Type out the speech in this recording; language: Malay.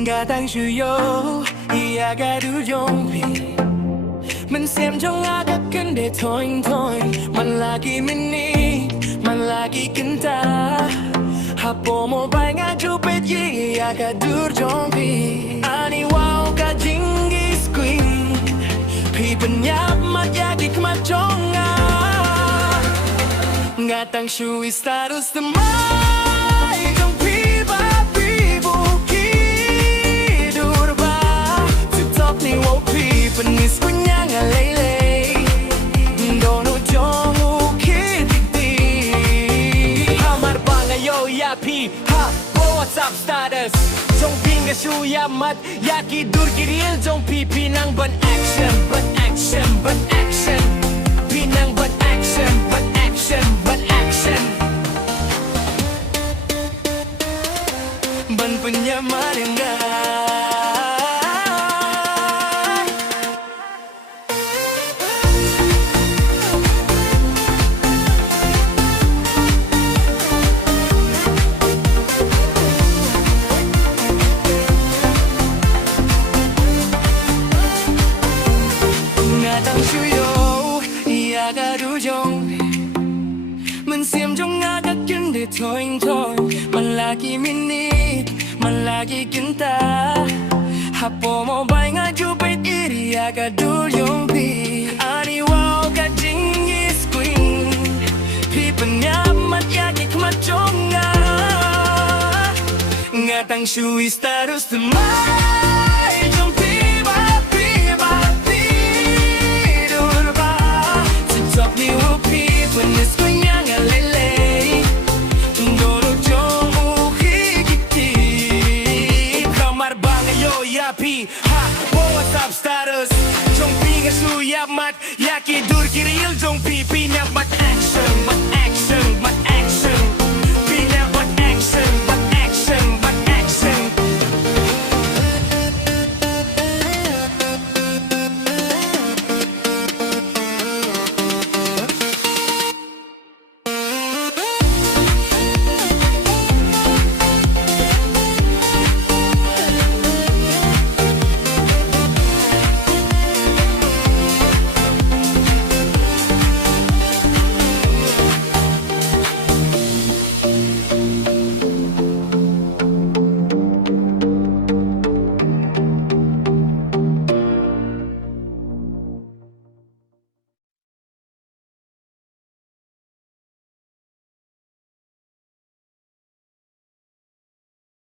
Ngatang shuyo Iaga du jongpi Man sem jong aga kende toing toing Man lagi mini Man lagi kenta Hapo mo bay nga jupit yi Iaga dur jongpi Ani wow ka jinggis queen Pi penyap mat yagi kemat jonga Ngatang shui status temai Jongpi babi buki durba Tutop ni wopi penis punya ngalele Dono jongu kititi Hamar bangayo yapi Ha what's up status Jongpi nga shuya mat Yaki dur giril jongpi pinang ban action Ban action, ban action Pinang ban action, ban action, ban action Ban penyamaringan Ngatang shuyo Iaga du jong Man siam jong aga kende toing toing Man lagi mini Man lagi kenta Hapo mo bay nga jupit iri Aga du yung pi Ani wow ka jingis queen Pi penyamat yagi kemat jonga Ngatang shui status temai Jong pi bapi bapi durba Tutop ni wupi penis kunya ngalele Dono jong ukikiti Kamar bangayo yapi Ha what's up status Jong pi nga suya mat Yaki dur kiril jong pi pinyak mat